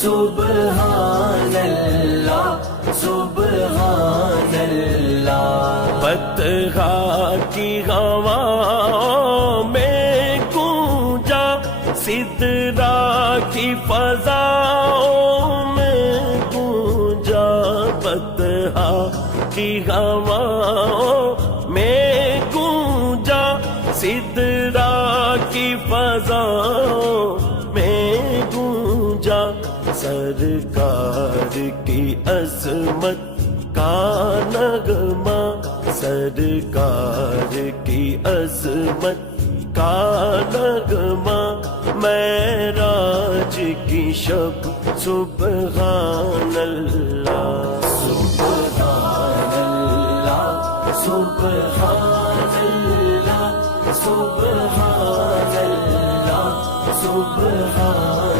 سبحان اللہ سبحان اللہ. بطحا کی ہواؤں میں گونجا، سدرا کی فضاؤں میں گونجا. بطحا کی ہواؤں میں گونجا، سدرا کی فضاؤں میں گونجا. سرکار کی عظمت کا نغمہ، سرکار کی عظمت کا نغمہ. معراج کی شب سبحان اللہ سبحان اللہ سبحان اللہ سبحان اللہ سبحان